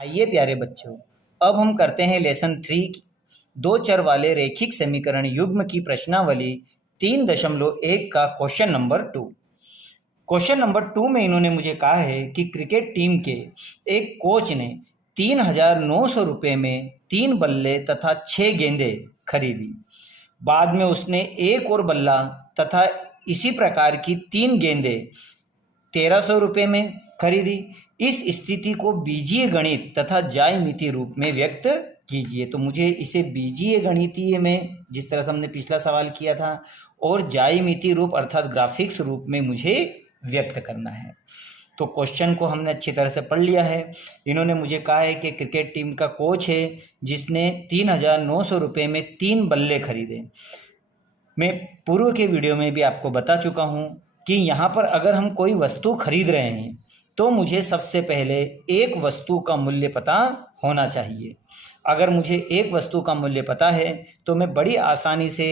आइए प्यारे बच्चों, अब हम करते हैं लेसन 3 दो चर वाले रैखिक समीकरण युग्म की प्रश्नावली 3.1 का क्वेश्चन नंबर 2। क्वेश्चन नंबर 2 में इन्होंने मुझे कहा है कि क्रिकेट टीम के एक कोच ने 3,900 रुपये में 3 बल्ले तथा 6 गेंदें खरीदी। बाद में उसने एक और बल्ला तथा इसी प्रकार की 3 गेंदें 1,300 रुपये में खरीदी। इस स्थिति को बीजीय गणित तथा ज्यामितीय रूप में व्यक्त कीजिए। तो मुझे इसे बीजीय गणितीय में, जिस तरह से हमने पिछला सवाल किया था, और ज्यामितीय रूप अर्थात ग्राफिक्स रूप में मुझे व्यक्त करना है। तो क्वेश्चन को हमने अच्छी तरह से पढ़ लिया है। इन्होंने मुझे कहा है कि क्रिकेट टीम का कोच है जिसने 3,900 रुपये में 3 बल्ले खरीदे। मैं पूर्व के वीडियो में भी आपको बता चुका हूँ कि यहाँ पर अगर हम कोई वस्तु खरीद रहे हैं तो मुझे सबसे पहले एक वस्तु का मूल्य पता होना चाहिए। अगर मुझे एक वस्तु का मूल्य पता है तो मैं बड़ी आसानी से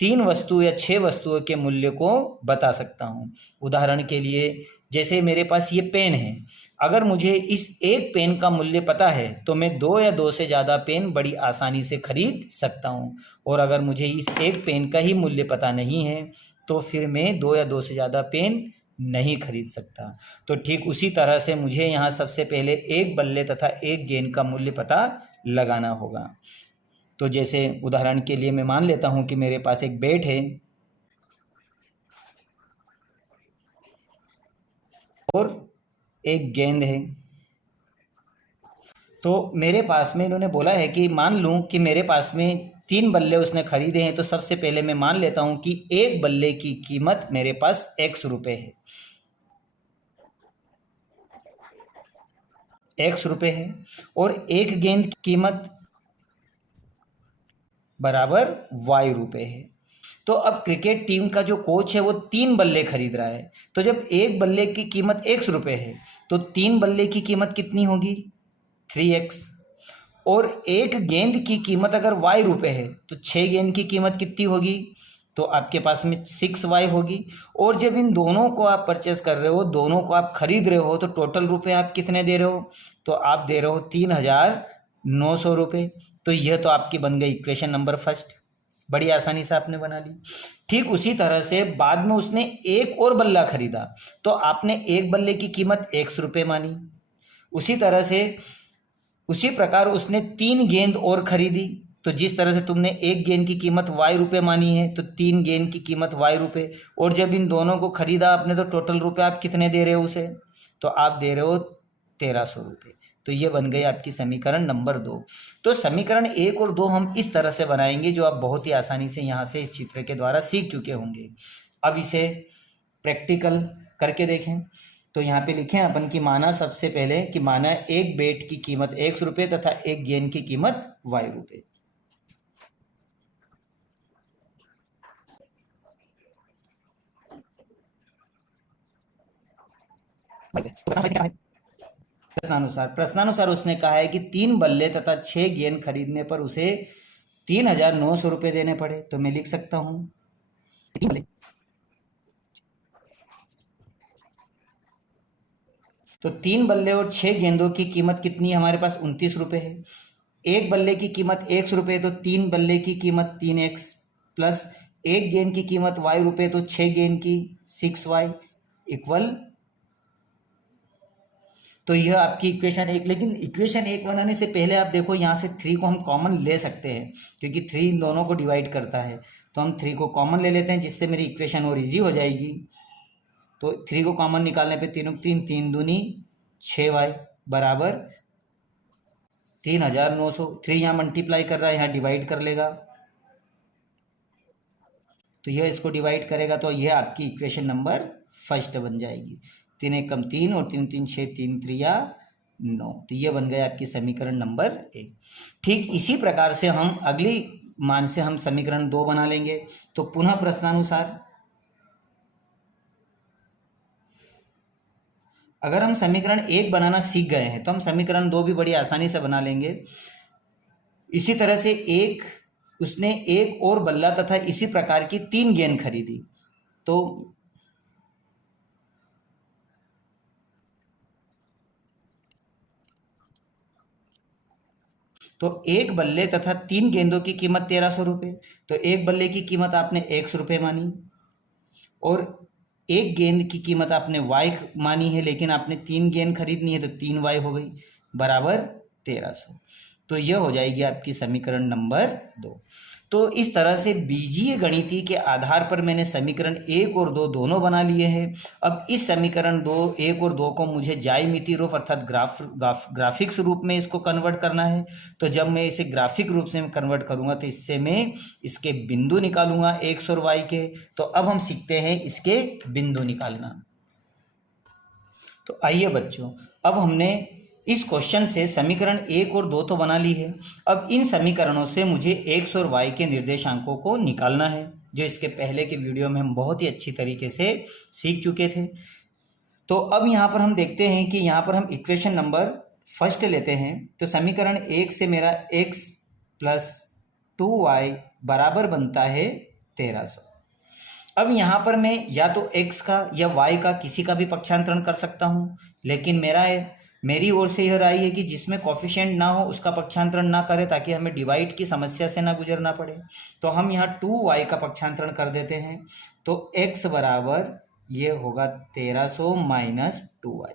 3 वस्तु या 6 वस्तुओं के मूल्य को बता सकता हूँ। उदाहरण के लिए, जैसे मेरे पास ये पेन है, अगर मुझे इस एक पेन का मूल्य पता है तो मैं 2 या 2 से ज़्यादा पेन बड़ी आसानी से खरीद सकता हूँ। और अगर मुझे इस एक पेन का ही मूल्य पता नहीं है तो फिर मैं 2 या 2 से ज़्यादा पेन नहीं खरीद सकता। तो ठीक उसी तरह से मुझे यहाँ सबसे पहले एक बल्ले तथा एक गेंद का मूल्य पता लगाना होगा। तो जैसे उदाहरण के लिए मैं मान लेता हूँ कि मेरे पास एक बैट है और एक गेंद है। तो मेरे पास में इन्होंने बोला है कि मान लूँ कि मेरे पास में 3 बल्ले उसने खरीदे हैं। तो सबसे पहले मैं मान लेता हूँ कि एक बल्ले की कीमत मेरे पास x रुपये है, x रुपये है, और एक गेंद की कीमत बराबर y रुपये है। तो अब क्रिकेट टीम का जो कोच है वो 3 बल्ले खरीद रहा है। तो जब एक बल्ले की कीमत x रुपये है तो 3 बल्ले की कीमत कितनी होगी? 3x। और एक गेंद की कीमत अगर y रुपये है तो 6 गेंद की कीमत कितनी होगी? तो आपके पास में 6y होगी। और जब इन दोनों को आप परचेस कर रहे हो, दोनों को आप खरीद रहे हो, तो टोटल रुपए आप कितने दे रहे हो? तो आप दे रहे हो 3,900 रुपये। तो यह तो आपकी बन गई इक्वेशन नंबर फर्स्ट। बड़ी आसानी से आपने बना ली। ठीक उसी तरह से बाद में उसने एक और बल्ला खरीदा तो आपने एक बल्ले की कीमत x रुपये मानी। उसी तरह से उसी प्रकार उसने 3 गेंद और खरीदी। तो जिस तरह से तुमने एक गेंद की कीमत y रुपये मानी है तो 3 गेंद की कीमत y रुपये। और जब इन दोनों को खरीदा आपने तो टोटल रुपये आप कितने दे रहे हो उसे? तो आप दे रहे हो 1,300 रुपये। तो ये बन गई आपकी समीकरण नंबर 2। तो समीकरण 1 और 2 हम इस तरह से बनाएंगे जो आप बहुत ही आसानी से यहाँ से इस चित्र के द्वारा सीख चुके होंगे। अब इसे प्रैक्टिकल करके देखें। तो यहाँ पे लिखें अपन की माना सबसे पहले कि माना एक बैट की कीमत x रुपये तथा एक गेंद की कीमत y रुपये। प्रश्नानुसार उसने कहा है कि 3 बल्ले तथा 6 गेंद खरीदने पर उसे 3,900 रुपये देने पड़े। तो मैं लिख सकता हूं 3 बल्ले, तो 3 बल्ले और 6 गेंदों की कीमत कितनी है हमारे पास? 29 रुपये है। एक बल्ले की कीमत x रुपये तो 3 बल्ले की कीमत 3x प्लस एक गेंद की कीमत y रुपये तो 6 गेंद की 6y इक्वल। तो यह आपकी इक्वेशन 1। लेकिन इक्वेशन 1 बनाने से पहले आप देखो यहाँ से 3 को हम कॉमन ले सकते हैं क्योंकि 3 इन दोनों को डिवाइड करता है। तो हम 3 को कॉमन ले लेते हैं जिससे मेरी इक्वेशन और ईजी हो जाएगी। तो 3 को कॉमन निकालने पे 3 3 3 दूनी 6y बराबर 3,900। 3 यहाँ मल्टीप्लाई कर रहा है, यहाँ डिवाइड कर लेगा तो यह इसको डिवाइड करेगा तो यह आपकी इक्वेशन नंबर फर्स्ट बन जाएगी। 3 एक कम 3 और 3 3 6, 3 त्रिया 9। तो यह बन गया आपकी समीकरण नंबर 1। ठीक इसी प्रकार से हम अगली मान से हम समीकरण 2 बना लेंगे। तो पुनः प्रश्नानुसार अगर हम समीकरण 1 बनाना सीख गए हैं तो हम समीकरण 2 भी बड़ी आसानी से बना लेंगे। इसी तरह से उसने एक और बल्ला तथा इसी प्रकार की 3 गेंद खरीदी। तो तो एक बल्ले तथा 3 गेंदों की कीमत 1300 रुपये। तो एक बल्ले की कीमत आपने 100 रुपये मानी और एक गेंद की कीमत आपने y मानी है, लेकिन आपने 3 गेंद खरीदनी है तो 3y हो गई बराबर 1300। तो यह हो जाएगी आपकी समीकरण नंबर 2। तो इस तरह से बीजीय गणितीय के आधार पर मैंने समीकरण 1 और 2 दोनों बना लिए हैं। अब इस समीकरण 1 और 2 को मुझे ज्यामितीय रूप अर्थात ग्राफिक्स रूप में इसको कन्वर्ट करना है। तो जब मैं इसे ग्राफिक रूप से कन्वर्ट करूंगा तो इससे मैं इसके बिंदु निकालूंगा x और y के। तो अब हम सीखते हैं इसके बिंदु निकालना। तो आइए बच्चों, अब हमने इस क्वेश्चन से समीकरण 1 और 2 तो बना ली है। अब इन समीकरणों से मुझे x और y के निर्देशांकों को निकालना है, जो इसके पहले के वीडियो में हम बहुत ही अच्छी तरीके से सीख चुके थे। तो अब यहाँ पर हम देखते हैं कि यहाँ पर हम इक्वेशन नंबर फर्स्ट लेते हैं। तो समीकरण 1 से मेरा x प्लस 2y बराबर बनता है 1300। अब यहाँ पर मैं या तो x का या y का किसी का भी पक्षांतरण कर सकता हूँ, लेकिन मेरी ओर से यह राय है कि जिसमें कॉफिशिएंट ना हो उसका पक्षांतरण ना करें, ताकि हमें डिवाइड की समस्या से ना गुजरना पड़े। तो हम यहाँ 2y का पक्षांतरण कर देते हैं। तो x बराबर ये होगा 1300 माइनस 2y।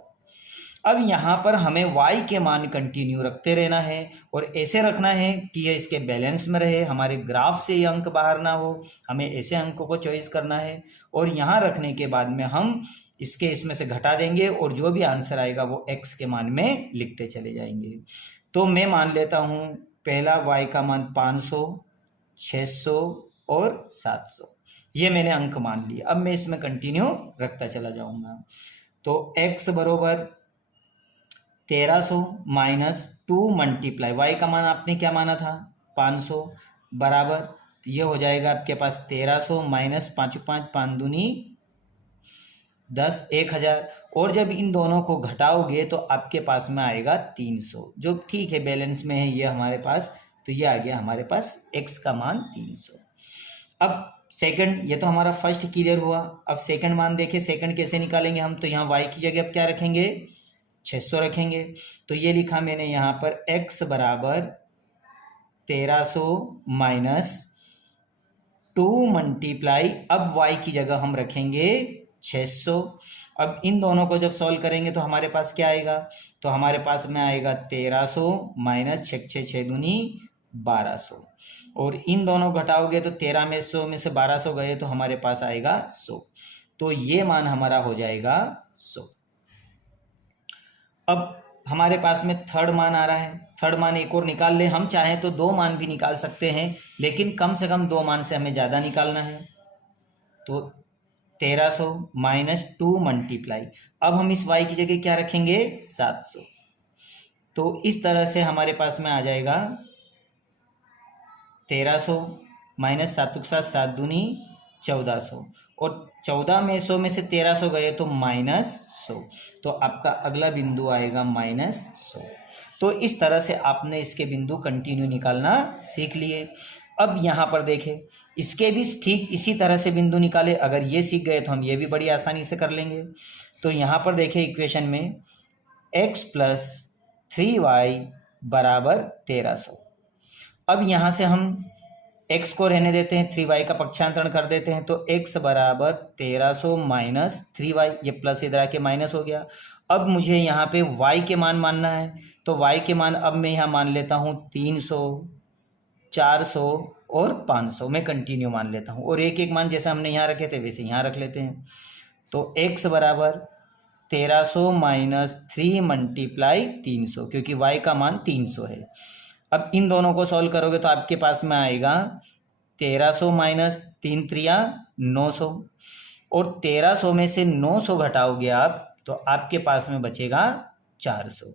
अब यहाँ पर हमें y के मान कंटिन्यू रखते रहना है और ऐसे रखना है कि ये इसके बैलेंस में रहे, हमारे ग्राफ से ये अंक बाहर ना हो। हमें ऐसे अंकों को चॉइस करना है और यहाँ रखने के बाद में हम इसमें से घटा देंगे और जो भी आंसर आएगा वो x के मान में लिखते चले जाएंगे। तो मैं मान लेता हूँ पहला y का मान 500, 600 और 700, ये मैंने अंक मान लिए। अब मैं इसमें कंटिन्यू रखता चला जाऊंगा। तो x बरोबर 1300 माइनस 2 मल्टीप्लाई y का मान आपने क्या माना था 500 बराबर, ये हो जाएगा आपके पास 1300 माइनस 5 5 5 दूनी 10 1000। और जब इन दोनों को घटाओगे तो आपके पास में आएगा 300, जो ठीक है बैलेंस में है ये हमारे पास। तो ये आ गया हमारे पास x का मान 300। अब सेकंड, ये तो हमारा फर्स्ट क्लियर हुआ। अब सेकंड मान देखें, सेकंड कैसे निकालेंगे हम। तो यहाँ y की जगह अब क्या रखेंगे 600 रखेंगे। तो ये लिखा मैंने यहाँ पर x बराबर 1300 माइनस 2 मल्टीप्लाई, अब y की जगह हम रखेंगे 600। अब इन दोनों को जब सॉल्व करेंगे तो हमारे पास क्या आएगा। तो हमारे पास में आएगा 1300 माइनस 6 6 6 दूनी 1200, और इन दोनों घटाओगे तो 13 में 100 में से 1200 गए तो हमारे पास आएगा 100। तो ये मान हमारा हो जाएगा 100। अब हमारे पास में थर्ड मान आ रहा है। थर्ड मान एक और निकाल ले, हम चाहें तो 2 मान भी निकाल सकते हैं, लेकिन कम से कम 2 मान से हमें ज़्यादा निकालना है। तो 1300 माइनस 2 मल्टीप्लाई, अब हम इस y की जगह क्या रखेंगे 700। तो इस तरह से हमारे पास में आ जाएगा 1300 माइनस 7 के साथ 7 दूनी 1400, और 14 में 100 में से 1300 गए तो माइनस 100। तो आपका अगला बिंदु आएगा माइनस 100। तो इस तरह से आपने इसके बिंदु कंटिन्यू निकालना सीख लिए। अब यहाँ पर देखें, इसके भी ठीक इसी तरह से बिंदु निकाले। अगर ये सीख गए तो हम ये भी बड़ी आसानी से कर लेंगे। तो यहाँ पर देखें इक्वेशन में x प्लस 3y बराबर 1300। अब यहाँ से हम x को रहने देते हैं, 3y का पक्षांतरण कर देते हैं। तो x बराबर 1300 माइनस 3y, ये प्लस इधर आके माइनस हो गया। अब मुझे यहाँ पे y के मान मानना है। तो y के मान अब मैं यहाँ मान लेता हूँ 300, 400 और 500, मैं कंटिन्यू मान लेता हूँ, और एक एक मान जैसे हमने यहाँ रखे थे वैसे यहाँ रख लेते हैं। तो x बराबर 1300 माइनस 3 मल्टीप्लाई 300, क्योंकि y का मान 300 है। अब इन दोनों को सॉल्व करोगे तो आपके पास में आएगा 1300 माइनस 3 3 900, और 1300 में से 900 घटाओगे आप तो आपके पास में बचेगा 400।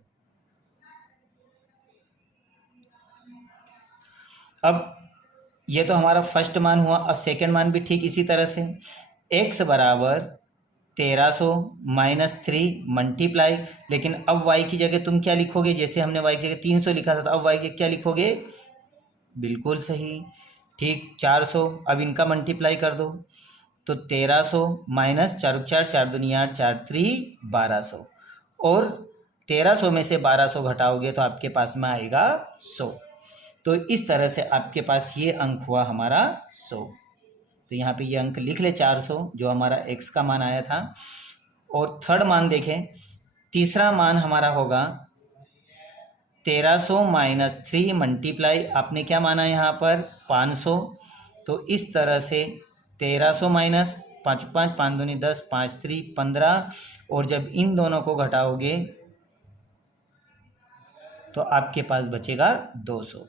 अब ये तो हमारा फर्स्ट मान हुआ। अब सेकंड मान भी ठीक इसी तरह से, x बराबर 1300 माइनस 3 मल्टीप्लाई, लेकिन अब y की जगह तुम क्या लिखोगे, जैसे हमने y की जगह 300 लिखा था, तो अब y की क्या लिखोगे, बिल्कुल सही, ठीक 400। अब इनका मल्टीप्लाई कर दो, तो 1300 माइनस 4 4 4 दूनी 8 4 3 1200, और 1300 में से 1200 घटाओगे तो आपके पास में आएगा 100। तो इस तरह से आपके पास ये अंक हुआ हमारा 100। तो यहाँ पे ये अंक लिख ले 400 जो हमारा x का मान आया था। और थर्ड मान देखें, तीसरा मान हमारा होगा 1300 माइनस 3 मल्टीप्लाई आपने क्या माना यहाँ पर 500। तो इस तरह से 1300 माइनस 5 5 5 दूनी 10 5 3 15, और जब इन दोनों को घटाओगे तो आपके पास बचेगा 200।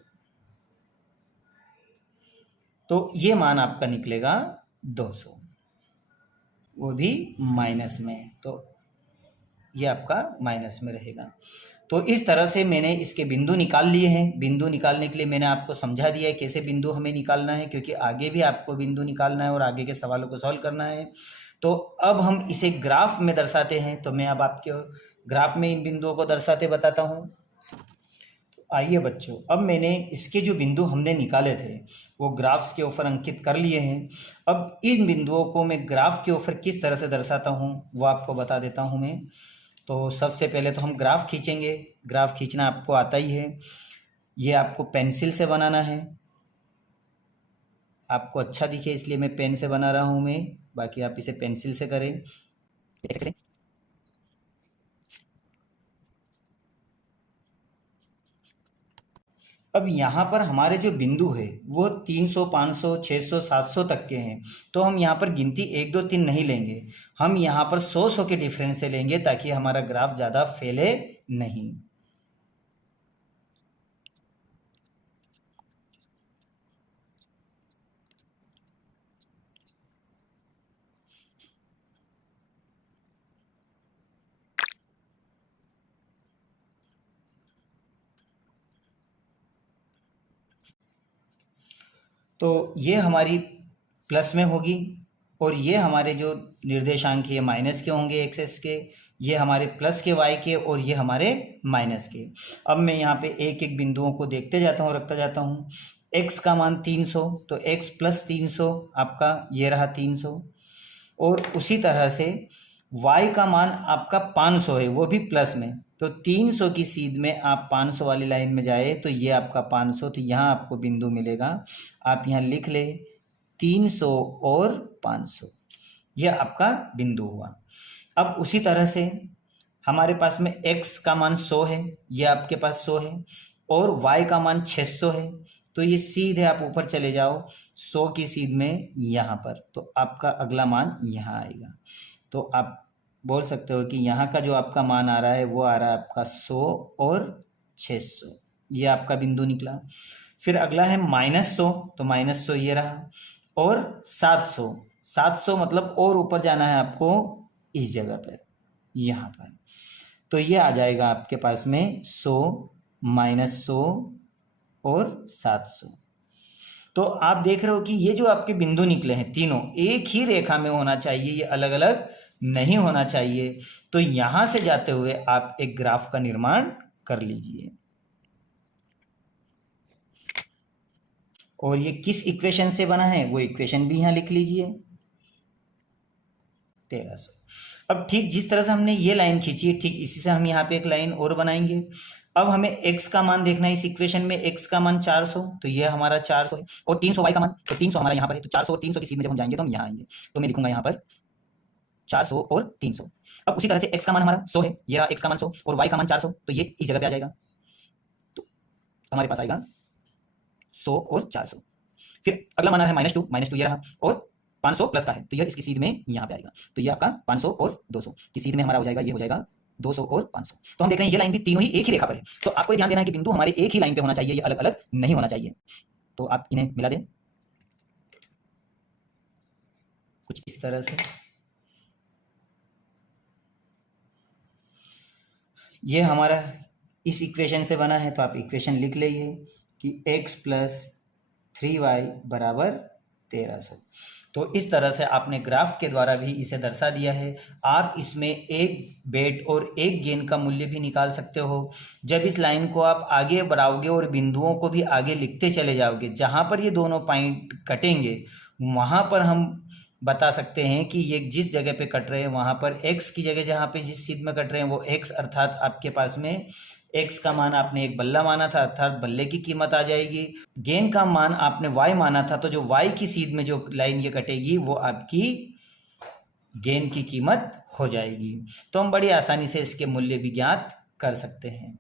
तो ये मान आपका निकलेगा 200, वो भी माइनस में। तो ये आपका माइनस में रहेगा। तो इस तरह से मैंने इसके बिंदु निकाल लिए हैं। बिंदु निकालने के लिए मैंने आपको समझा दिया है कैसे बिंदु हमें निकालना है, क्योंकि आगे भी आपको बिंदु निकालना है और आगे के सवालों को सॉल्व करना है। तो अब हम इसे ग्राफ में दर्शाते हैं। तो मैं अब आपके ग्राफ में इन बिंदुओं को दर्शाते बताता हूँ। आइए बच्चों, अब मैंने इसके जो बिंदु हमने निकाले थे वो ग्राफ्स के ऊपर अंकित कर लिए हैं। अब इन बिंदुओं को मैं ग्राफ के ऊपर किस तरह से दर्शाता हूँ वो आपको बता देता हूँ मैं। तो सबसे पहले तो हम ग्राफ खींचेंगे। ग्राफ खींचना आपको आता ही है। ये आपको पेंसिल से बनाना है, आपको अच्छा दिखे इसलिए मैं पेन से बना रहा हूँ मैं, बाकी आप इसे पेंसिल से करें। अब यहाँ पर हमारे जो बिंदु है वो 300, 500, 600, 700 तक के हैं। तो हम यहाँ पर गिनती 1 2 3 नहीं लेंगे, हम यहाँ पर 100 के डिफरेंस से लेंगे ताकि हमारा ग्राफ ज़्यादा फैले नहीं। तो ये हमारी प्लस में होगी और ये हमारे जो निर्देशांक ये माइनस के होंगे एक्सेस के, ये हमारे प्लस के वाई के और ये हमारे माइनस के। अब मैं यहाँ पे एक एक बिंदुओं को देखते जाता हूँ, रखता जाता हूँ। x का मान 300, तो x प्लस 300 आपका ये रहा 300। और उसी तरह से y का मान आपका 500 है, वो भी प्लस में। तो 300 की सीध में आप 500 वाली लाइन में जाए तो ये आपका 500, तो यहाँ आपको बिंदु मिलेगा। आप यहाँ लिख ले 300 और 500, यह आपका बिंदु हुआ। अब उसी तरह से हमारे पास में x का मान 100 है, ये आपके पास 100 है, और y का मान 600 है। तो ये सीधे आप ऊपर चले जाओ 100 की सीध में यहाँ पर, तो आपका अगला मान यहाँ आएगा। तो आप बोल सकते हो कि यहाँ का जो आपका मान आ रहा है वो आ रहा है आपका 100 और 600, ये आपका बिंदु निकला। फिर अगला है -100, तो -100 ये रहा, और 700। 700 मतलब और ऊपर जाना है आपको इस जगह पर, यहाँ पर। तो ये आ जाएगा आपके पास में 100, -100 और 700। तो आप देख रहे हो कि ये जो आपके बिंदु निकले हैं तीनों एक ही रेखा में होना चाहिए, ये अलग अलग नहीं होना चाहिए। तो यहां से जाते हुए आप एक ग्राफ का निर्माण कर लीजिए। और ये किस इक्वेशन से बना है वो इक्वेशन भी यहां लिख लीजिए, 1300। अब ठीक जिस तरह से हमने ये लाइन खींची ठीक इसी से हम यहाँ पे एक लाइन और बनाएंगे। अब हमें x का मान देखना है इस इक्वेशन में। x का मान 400, तो ये हमारा 400 है, और 300 y का मान, तो 300 हमारा यहाँ पर है। तो 400 और 300 की सीध में जब हम जाएंगे तो हम यहाँ आएंगे, तो मैं लिखूंगा यहाँ पर 400 और 300। अब उसी तरह से x का मान हमारा 100 है, ये रहा x का मान 100 और y का मान 400, तो ये इस जगह पे आ जाएगा। तो हमारे पास आएगा 100 और 400। फिर अगला मान है -2 ये रहा, और 500 प्लस का है, तो यह इसकी सीध में यहाँ पे आएगा। तो ये आपका 500 और 200 की सीध में हमारा हो जाएगा, ये हो जाएगा 200 और 500। तो हम देख रहे हैं ये लाइन भी तीनों ही एक ही रेखा पर है। तो आपको ध्यान देना है कि बिंदु हमारे एक ही लाइन पे होना चाहिए, ये अलग अलग नहीं होना चाहिए। तो आप इन्हें मिला दें कुछ इस तरह से। ये हमारा इस इक्वेशन से बना है, तो आप इक्वेशन लिख लीजिए कि x प्लस 3y बराबर 1300। तो इस तरह से आपने ग्राफ के द्वारा भी इसे दर्शा दिया है। आप इसमें एक बेट और एक गेन का मूल्य भी निकाल सकते हो। जब इस लाइन को आप आगे बढ़ाओगे और बिंदुओं को भी आगे लिखते चले जाओगे, जहाँ पर ये दोनों पॉइंट कटेंगे वहाँ पर हम बता सकते हैं कि ये जिस जगह पे कट रहे हैं वहाँ पर x की जगह जहाँ पे जिस सीध में कट रहे हैं वो x, अर्थात आपके पास में एक्स का मान आपने एक बल्ला माना था, अर्थात बल्ले की कीमत आ जाएगी। गेंद का मान आपने वाई माना था, तो जो वाई की सीध में जो लाइन ये कटेगी वो आपकी गेंद की कीमत हो जाएगी। तो हम बड़ी आसानी से इसके मूल्य भी ज्ञात कर सकते हैं।